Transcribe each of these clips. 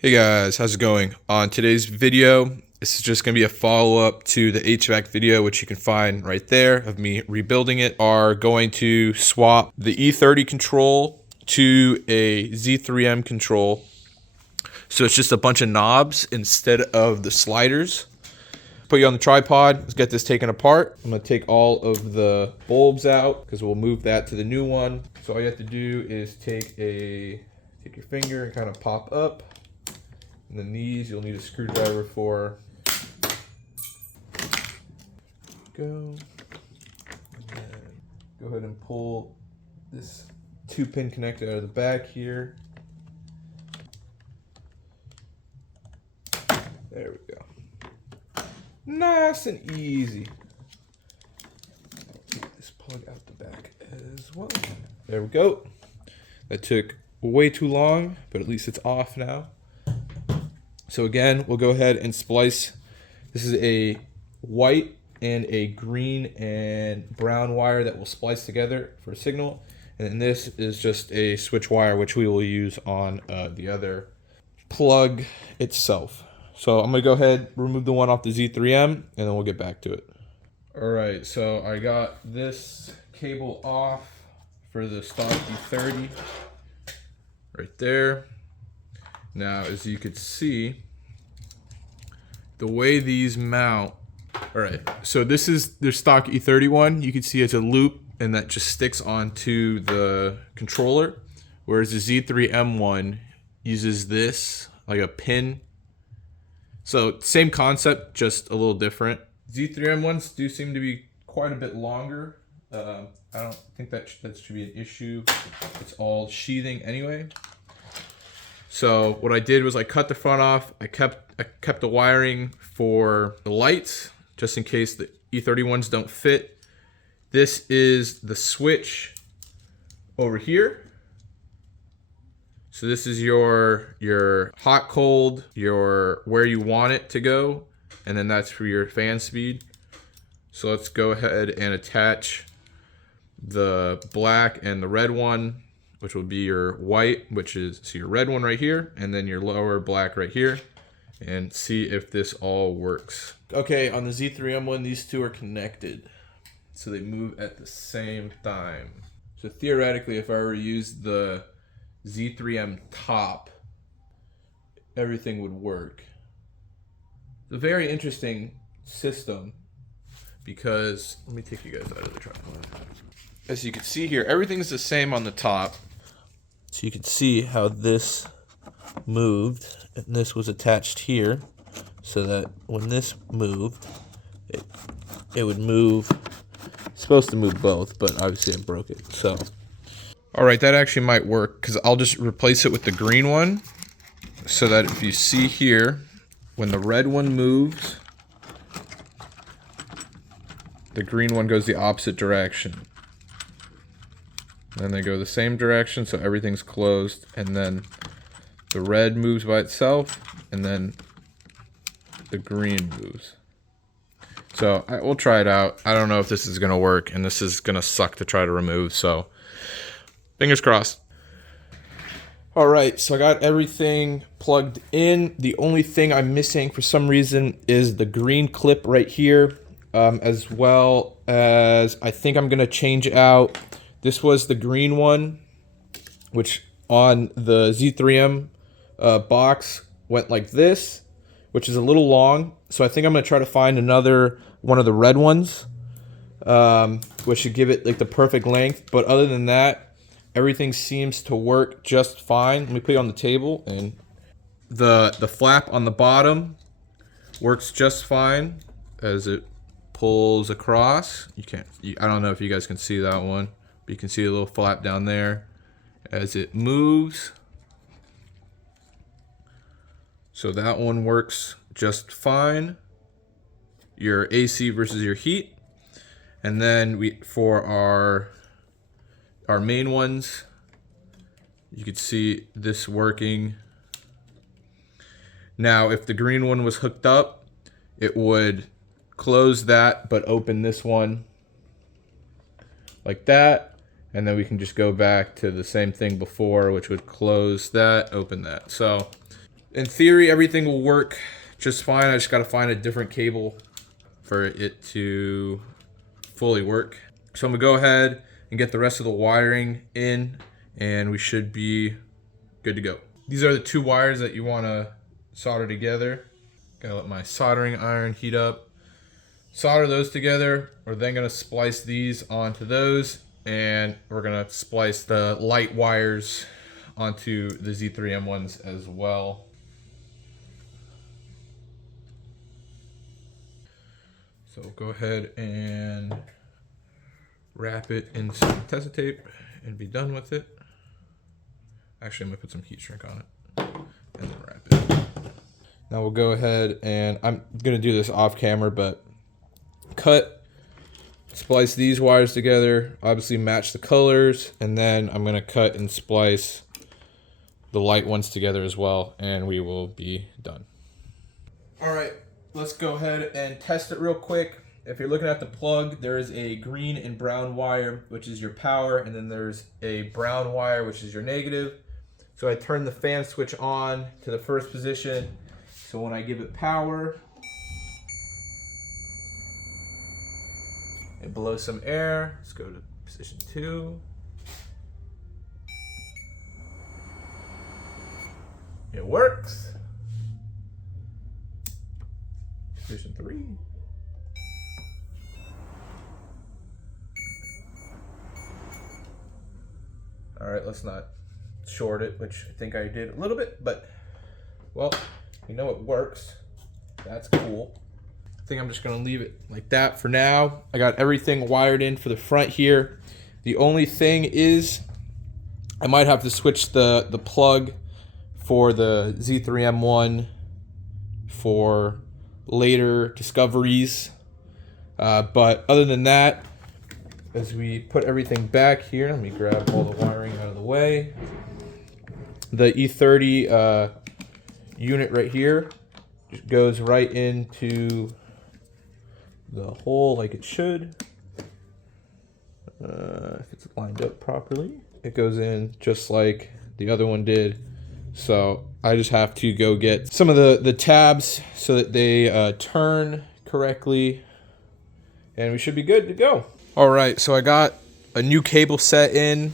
Hey guys, how's it going? On today's video, this is just going to be a follow-up to the HVAC video, which you can find right there of me rebuilding it. Are going to swap the E30 control to a Z3M control. So it's just a bunch of knobs instead of the sliders. Put you on the tripod, let's get this taken apart. I'm going to take all of the bulbs out because we'll move that to the new one. So all you have to do is take your finger and kind of pop up. And then these you'll need a screwdriver for. Go. And then go ahead and pull this 2-pin connector out of the back here. There we go. Nice and easy. Take this plug out the back as well. There we go. That took way too long, but at least it's off now. So again, we'll go ahead and splice. This is a white and a green and brown wire that will splice together for a signal. And then this is just a switch wire, which we will use on the other plug itself. So I'm gonna go ahead, remove the one off the Z3M, and then we'll get back to it. All right, so I got this cable off for the stock E30 right there. Now, as you could see, the way these mount, all right, so this is their stock E30 one. You can see it's a loop and that just sticks onto the controller, whereas the Z3M one uses this, like a pin. So same concept, just a little different. Z3M ones do seem to be quite a bit longer. I don't think that should be an issue. It's all sheathing anyway. So what I did was I cut the front off. I kept the wiring for the lights just in case the E30 ones don't fit. This is the switch over here. So this is your hot, cold, your where you want it to go, and then that's for your fan speed. So let's go ahead and attach the black and the red one, which will be your white, which is so your red one right here, and then your lower black right here, and see if this all works. Okay, on the Z3M one, these two are connected, so they move at the same time. So theoretically, if I were to use the Z3M top, everything would work. It's a very interesting system because, let me take you guys out of the tripod. As you can see here, everything's the same on the top. So you can see how this moved, and this was attached here, so that when this moved, it would move. It's supposed to move both, but obviously I broke it. So, all right, that actually might work because I'll just replace it with the green one, so that if you see here, when the red one moves, the green one goes the opposite direction. Then they go the same direction, so everything's closed, and then the red moves by itself, and then the green moves. So we'll try it out. I don't know if this is gonna work, and this is gonna suck to try to remove, so fingers crossed. All right, so I got everything plugged in. The only thing I'm missing for some reason is the green clip right here, as well as I think I'm gonna change out. This was the green one, which on the Z3M box went like this, which is a little long. So I think I'm going to try to find another one of the red ones, which should give it like the perfect length. But other than that, everything seems to work just fine. Let me put it on the table, and the flap on the bottom works just fine as it pulls across. I don't know if you guys can see that one. You can see a little flap down there as it moves. So that one works just fine. Your AC versus your heat. And then for our main ones, you could see this working. Now, if the green one was hooked up, it would close that but open this one like that. And then we can just go back to the same thing before, which would close that, open that. So In theory, everything will work just fine. I just got to find a different cable for it to fully work. So I'm gonna go ahead and get the rest of the wiring in, and we should be good to go. These are the 2 wires that you want to solder together. Gotta let my soldering iron heat up. Solder those together. We're then gonna splice these onto those, and we're gonna splice the light wires onto the Z3M ones as well. So we'll go ahead and wrap it in some Tessa tape and be done with it. Actually, I'm gonna put some heat shrink on it and then wrap it. Now we'll go ahead and I'm gonna do this off camera, but splice these wires together, obviously match the colors, and then I'm gonna cut and splice the light ones together as well, and we will be done. All right, let's go ahead and test it real quick. If you're looking at the plug, there is a green and brown wire, which is your power, and then there's a brown wire, which is your negative. So I turn the fan switch on to the first position. So when I give it power, it blows some air. Let's go to position 2. It works. Position 3. All right, let's not short it, which I think I did a little bit, but well, you know it works. That's cool. I think I'm just gonna leave it like that for now. I got everything wired in for the front here. The only thing is I might have to switch the plug for the Z3M one for later discoveries. But other than that, as we put everything back here, let me grab all the wiring out of the way. The E30 unit right here just goes right into the hole like it should. If it's lined up properly, it goes in just like the other one did. So I just have to go get some of the tabs so that they turn correctly, and we should be good to go. All right, so I got a new cable set in.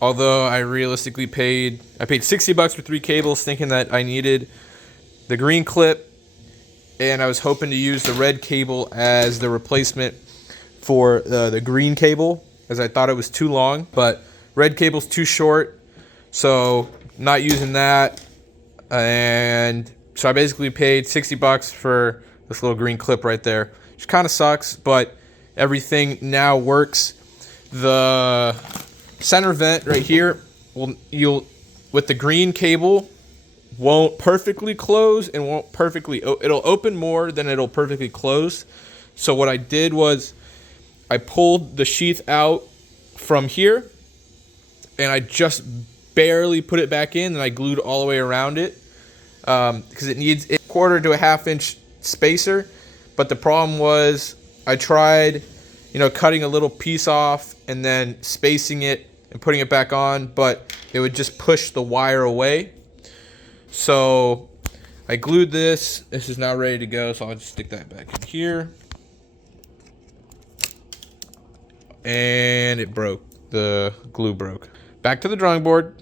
Although I realistically paid 60 bucks for 3 cables, thinking that I needed the green clip, and I was hoping to use the red cable as the replacement for the green cable, as I thought it was too long, but red cable's too short, so not using that. And so I basically paid 60 bucks for this little green clip right there, which kind of sucks, but everything now works. The center vent right here, with the green cable, won't perfectly close and won't perfectly, it'll open more than it'll perfectly close. So what I did was I pulled the sheath out from here and I just barely put it back in, and I glued all the way around it because it needs a 1/4 to a 1/2 inch spacer. But the problem was I tried, cutting a little piece off and then spacing it and putting it back on, but it would just push the wire away. So I glued this. This is now ready to go, so I'll just stick that back in here. And it broke. The glue broke. Back to the drawing board.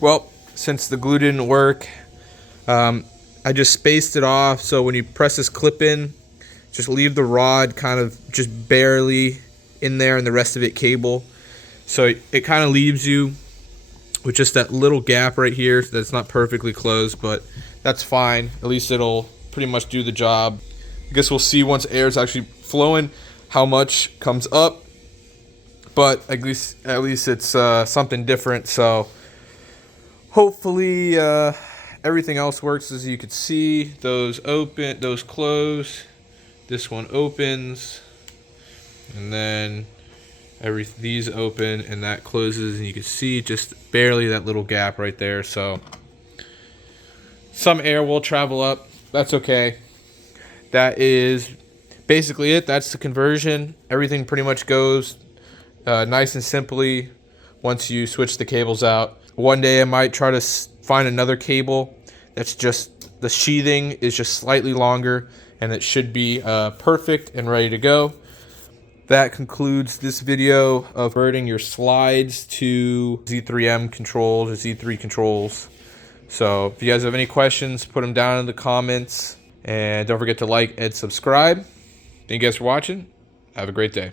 Well, since the glue didn't work, I just spaced it off, so when you press this clip in, just leave the rod kind of just barely in there and the rest of it cable. So it kind of leaves you with just that little gap right here that's not perfectly closed, but that's fine. At least it'll pretty much do the job. I guess we'll see once air is actually flowing how much comes up, but at least it's something different. So hopefully everything else works. As you can see, those open, those close. This one opens, and then these open, and that closes, and you can see just barely that little gap right there. So some air will travel up. That's okay. That is basically it. That's the conversion. Everything pretty much goes nice and simply once you switch the cables out. One day I might try to find another cable That's just, the sheathing is just slightly longer, and it should be perfect and ready to go. That concludes this video of converting your slides to Z3M controls or Z3 controls. So if you guys have any questions, put them down in the comments. And don't forget to like and subscribe. Thank you guys for watching. Have a great day.